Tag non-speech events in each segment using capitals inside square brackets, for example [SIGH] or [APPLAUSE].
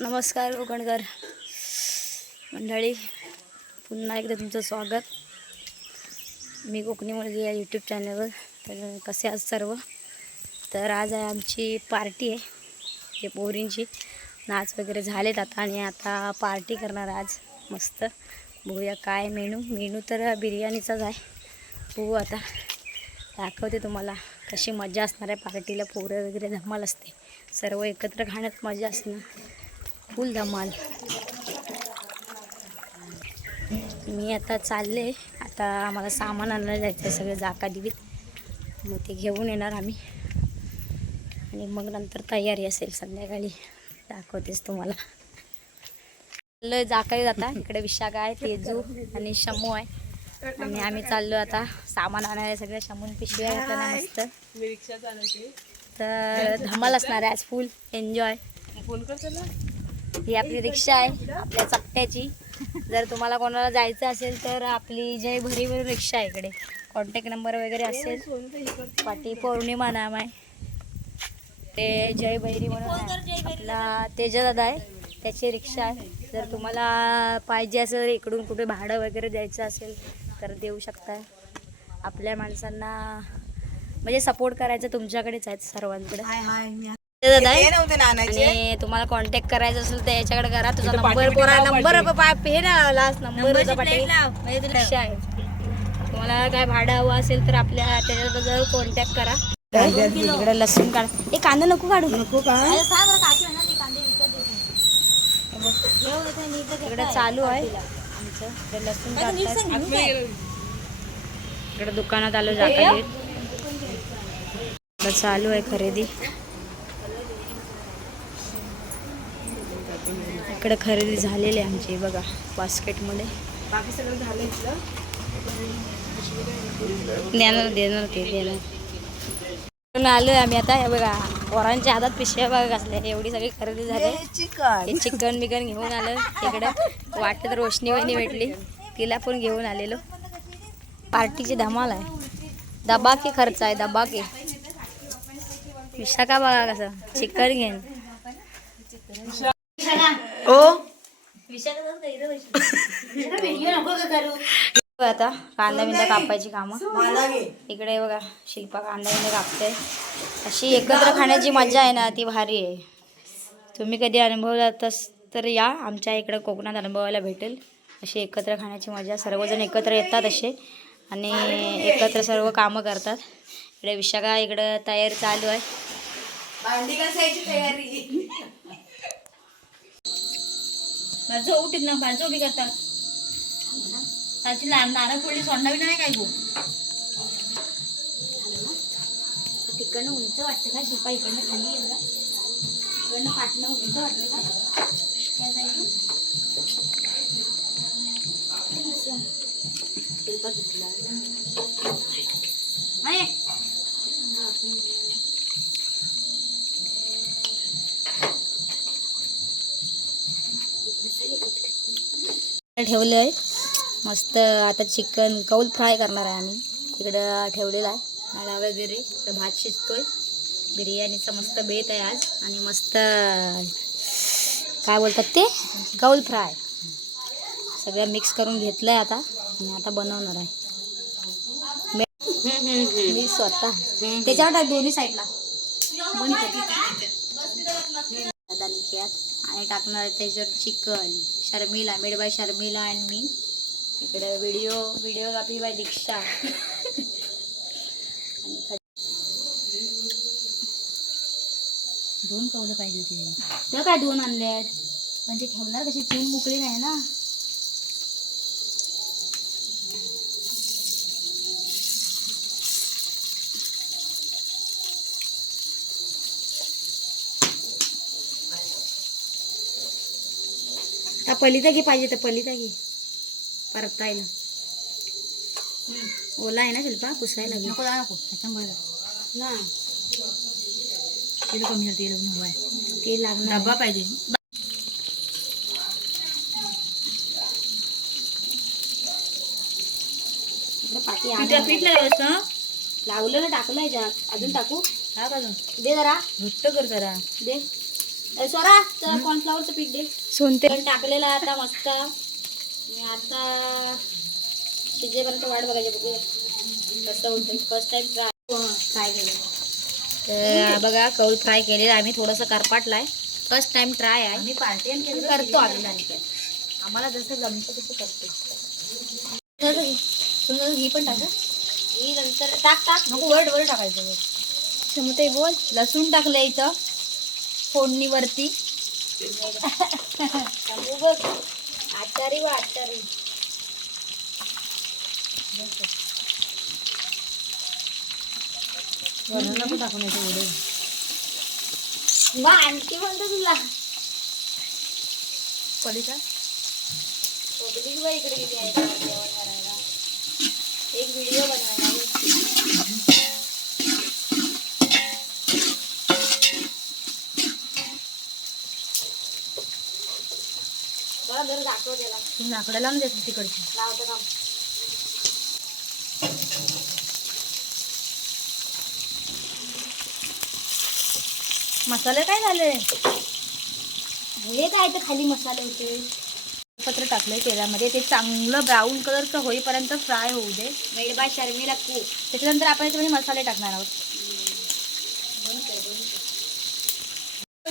नमस्कार कोकणकर मंडळी पुन्हा एकदा तुमचं स्वागत. मी कोकणी मुलगी या यूट्यूब चॅनलवर तर कसे आज सर्व? तर आज आहे आमची पार्टी आहे. हे पोरींची नाच वगैरे झालेत आता आणि आता पार्टी करणार आज. मस्त. बघूया काय मेनू. मेनू तर बिर्याणीचाच आहे. बघू आता. दाखवते तुम्हाला कशी मजा असणार आहे पार्टीला पोरं वगैरे धमाल असते. सर्व एकत्र खाण्यात मजा असणार. फुल धमाल. मी आता चालले. आता आम्हाला सामान आणायला जायचं आहे सगळं जाका दिवीत. मग ते घेऊन येणार आम्ही. आणि मग नंतर तयारी असेल संध्याकाळी. दाखवतेच तुम्हाला. चाललो जाकाळी जाता इकडे विशाखा आहे तेजू आणि शमू आहे. आणि आम्ही चाललो आता सामान आणायला सगळं. शमून पिशव्या घातल्या मस्त. मी रिक्षा चालवते. तर धमाल असणार आहे आज फुल. एन्जॉय फोन कर ही आपली रिक्षा आहे आपल्या चपट्याची जर तुम्हाला कोणाला जायचं असेल तर आपली जय भरीवर रिक्षा आहे इकडे. कॉन्टॅक्ट नंबर वगैरे असेल. पाटी पौर्णिमा नाम आहे. ते जय भैरी म्हणून आपला तेजदादा आहे. त्याची रिक्षा आहे. जर तुम्हाला पाहिजे असेल इकडून कुठे भाडं वगैरे द्यायचं असेल तर देऊ शकता आपल्या माणसांना म्हणजे सपोर्ट करायचं तुमच्याकडेच आहेत सर्वांकडे. आणि तुम्हाला कॉन्टॅक्ट करायचं असेल तर याच्याकडे करा. तुझा नंबर कोणा नंबर हे ना लास्ट नंबर रिक्षा आहे. तुम्हाला काय भाडं हवं असेल तर आपल्या त्याच्याबद्दल कॉन्टॅक्ट करा. इकडे लसूण काढ. हे कांदा नको काढू. नको इकडे चालू आहे. आमचं. लसूण काढतात इकडे दुकानात आलो जाता चालू आहे खरेदी. इकडे खरेदी झालेली आहे आमची बघा बास्केटमध्ये. बाकी सगळं झालं इथलं. देणार देणार ते देणार. इकडून आलोय आम्ही आता हे बघा पोरांच्या हातात पिशव्या बघा कसल्या एवढी सगळी खरेदी झाली. चिकन. चिकन बिकन घेऊन आलं तिकडे वाटत रोशनी वहिनी भेटली. तिला पण घेऊन आलेलो. पार्टीची धमाल आहे. दबाकी खर्च आहे दबाकी विशाखा बघा कसं. चिकन घेईन. ओ. आता कांदा बिंदा कापायची कामं. इकडे बघा शिल्पा कांदा बिंदा कापते अशी एकत्र खाण्याची मजा आहे ना ती भारी आहे. तुम्ही कधी अनुभवलात तर या आमच्या इकडे कोकणात अनुभवायला भेटेल. अशी एकत्र खाण्याची मजा सर्वजण एकत्र येतात असे. आणि एकत्र सर्व कामं करतात. इकडे विशाखा इकडं तयारी चालू आहे. भांडी घासायची तयारी. माझं उठीत ना माझं उभी करतात त्याची लहान नारळ फोडली सोंडा बी नाही काय गो? तिकडनं उंच वाटतं का? शिल्पा इकडनं खाली येईल का इकडनं पाटणं उंच वाटतं का? त्या असं. शिल्पा घेतला आहे. ठेवलं आहे. मस्त आता चिकन कौल फ्राय करणार आहे आम्ही. तिकडं ठेवलेला आहे. डाळा वगैरे तर भात शिजतोय. बिर्याणीचा मस्त बेत आहे आज. आणि मस्त काय बोलतात ते? कौल फ्राय सगळं मिक्स करून घेतलं आहे आता. आणि आता बनवणार आहे. मी स्वतः. त्याच्यावर टाक दोन्ही साईडला बंद आणि टाकणार आहे त्याच्यावर chicken Sharmila made by Sharmila आणि मी इकडे video video copy by Diksha. आणि दोन कवलं पाहिजे होती. तुला काय दोन आणले आहेत ते ठेवणार कशी? चीन मोकळी नाही ना? हा पलिता घे पाहिजे तर पलिता घे. परतायला ओला आहे ना शिल्पा पुसायला नको जा नको त्याच्यामुळे ना. तेल कमी तेल हवं आहे. ते लागणार डब्बा पाहिजे. पाठी पीठ ना लावलं ना टाकलं याच्यात अजून टाकू? हा का दे जरा. घट्ट कर जरा. दे. स्वरा कॉर्नफ्लॉवरचं पीठ दे. सोनते. पण टाकलेला आता मस्त. आता शिजेपर्यंत वाट बघायची बघूया कसं होतं फर्स्ट टाइम ट्राय फ्राय केलं. तर बघा कौल फ्राय केलेला आम्ही थोडंसं करपाटलाय. फर्स्ट टाइम ट्राय आहे. आम्ही पार्टी करतो आम्ही. आम्हाला जसं जमतं तसं करतो. समजा ही पण टाका ही. नंतर टाक टाक. नको वर वर टाकायचं. समते बोल. लसूण टाकलं इथं. फोडणीवरती. सांगू बघ आचारी वा आचारी नको टाकून आणखी म्हणतो तुला पलिका पब्लिक बघ इकडे किती आहे. जेवण करायला एक व्हिडिओ बनवायला बरं जरा तुम्ही लाकडं लावून देतो तिकडची. लावतो मसाले काय झाले? हे काय तर खाली मसाले होते? पत्र टाकलंय तेलामध्ये. ते चांगलं ब्राऊन कलरचं होईपर्यंत फ्राय होऊ दे. मेड बाय शर्मिला कू त्याच्यानंतर आपण याच्यामध्ये मसाले टाकणार आहोत.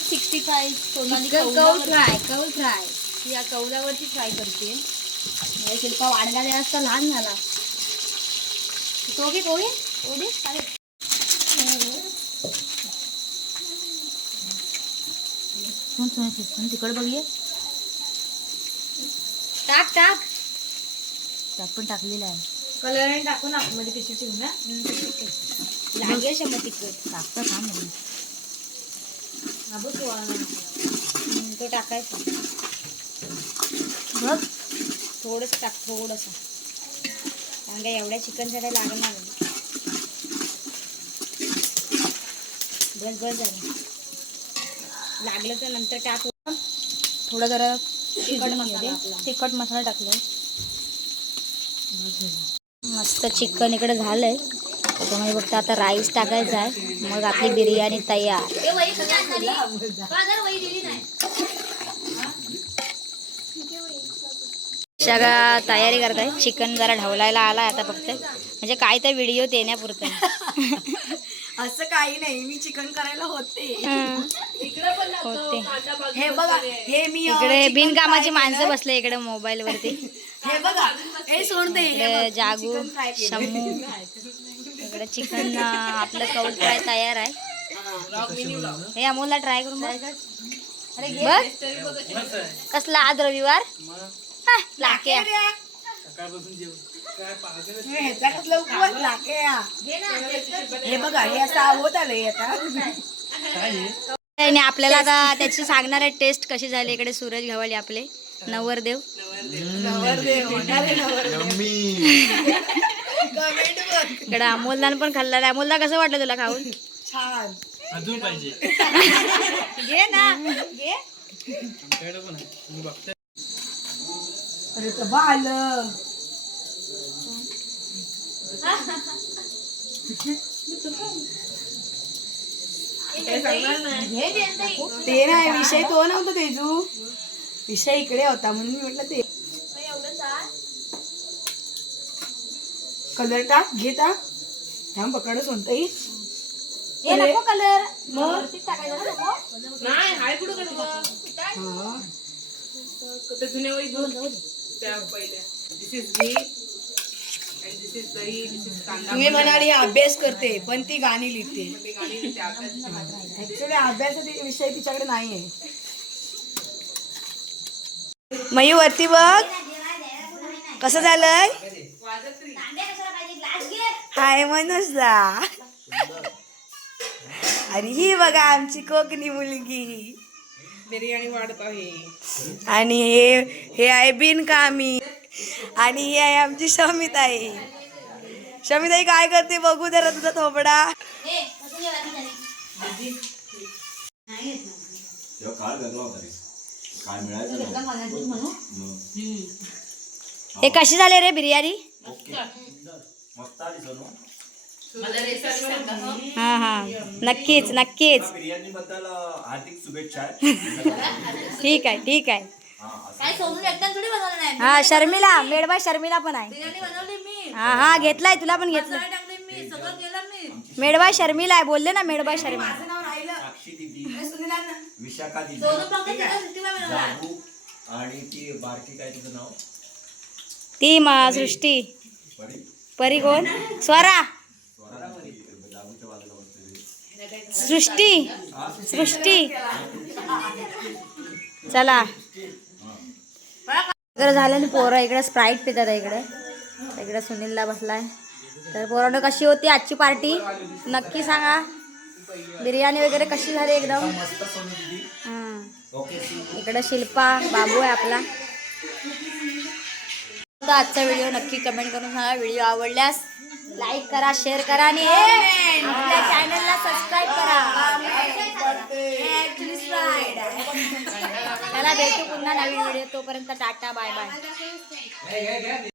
सिक्स्टी फाय सोनाली कौल फ्राय कौल फ्राय ती या कौलावरती फ्राय करते. शिल्पा वाढगा द्या असता लहान झाला. तो घे तो दे चालेल. तिकड बघूया टाक टाक. त्यात पण टाकलेलं आहे. कलर टाकून आतमध्ये पिशवी ठेवू ना. लागेल शंभर तिखट. टाकतं थांब ना. हा बघ तो टाकायचा. बघ थोडंसं टाक थोडंसं. कारण का एवढ्या चिकनसाठी लागणार. बस बस झालं. लागलं तर नंतर टाक. थोडं जरा तिखट मसाला. तिखट मसाला टाकलाय. मस्त चिकन इकडे झालंय. त्याच्यामध्ये फक्त आता राईस टाकायचा आहे. मग आपली बिर्याणी तयार. सगळा तयारी करताय? चिकन जरा ढवलायला आला आता फक्त. म्हणजे काय तर व्हिडिओ देण्यापुरतं. [LAUGHS] असं काही नाही. मी चिकन करायला होते. हं. होते. हे बघा हे मी इकडे बिनकामाची माणसं. बसले इकडे मोबाईल वरती [LAUGHS] हे बघा हे सोडते हे इकडे जागू. शम्मू इकडे चिकन आपलं कौल फ्राय तयार आहे. हे अमोलला ट्राय करून बघ. कसला आज रविवार? लाक्या. ह्याचा कसला उपवास लाके हा. बघा हे असं होत आलंय आता. आणि आपल्याला आता त्याची सांगणार आहे टेस्ट कशी झाली इकडे सूरज घवाले आपले. नवरदेव. इकडे अमोलदान पण खाल्ला. आहे अमोलदा कसं वाटलं तुला खाऊन? छान. अजून पाहिजे. [LAUGHS] घे ना. घे. तर आलं ते नाही विषय तो नव्हता तेजू. विषय इकडे होता म्हणून मी म्हटलं ते. कलर टाक घेता थांब पकडच म्हणता येईल हे नको कलर मग? टाकायचा ना नको. हा. तुम्ही म्हणाली अभ्यास करते पण ती गाणी लिहिते. ऍक्च्युली अभ्यासाचा विषय तिच्याकडे नाही आहे मयू वरती बघ. कसं झालंय? हाय मनोजदा अरे ही बघा आमची कोकणी मुलगी. बिर्याणी वाढत आहे. आणि हे हे आहे बिनकामी. आणि ही आहे आमची शमिताई. शमिताई काय करते बघू जरा तुझा. मग. हे कशी झाले रे बिर्याणी ओके मस्त आली सोनू हा. हा. नक्कीच नक्कीच. बिर्याणी बद्दल हार्दिक शुभेच्छा [LAUGHS] ठीक आहे ठीक आहे. हा शर्मिला मेडबाय शर्मिला पण आहे. बिर्याणी बनवली मी. हा हा घेतलाय तुला पण घेतलं. मसाला टाकले मी सगळं केलं मी. मेडबाय शर्मिला आहे बोलले ना मेडबाय शर्मिला. विशाखा आणि ती बारकी काय तिचं नाव? ती मा सृष्टी. परी कोण? स्वरा. सृष्टी सृष्टी. चला. जर झालं ना पोरं इकडे स्प्राईट पितात इकडे. इकडे सुनीलला बसलाय. तर पोरांनो कशी होती आजची पार्टी नक्की सांगा. बिर्याणी वगैरे कशी झाली एकदम? इकडे शिल्पा बाबू आहे आपला. आजचा व्हिडिओ नक्की कमेंट करून सांगा. व्हिडिओ आवडल्यास लाईक करा शेअर करा आणि आपल्या चॅनलला सबस्क्राईब करा. त्याला भेटू पुन्हा नवीन व्हिडिओ तोपर्यंत टाटा बाय बाय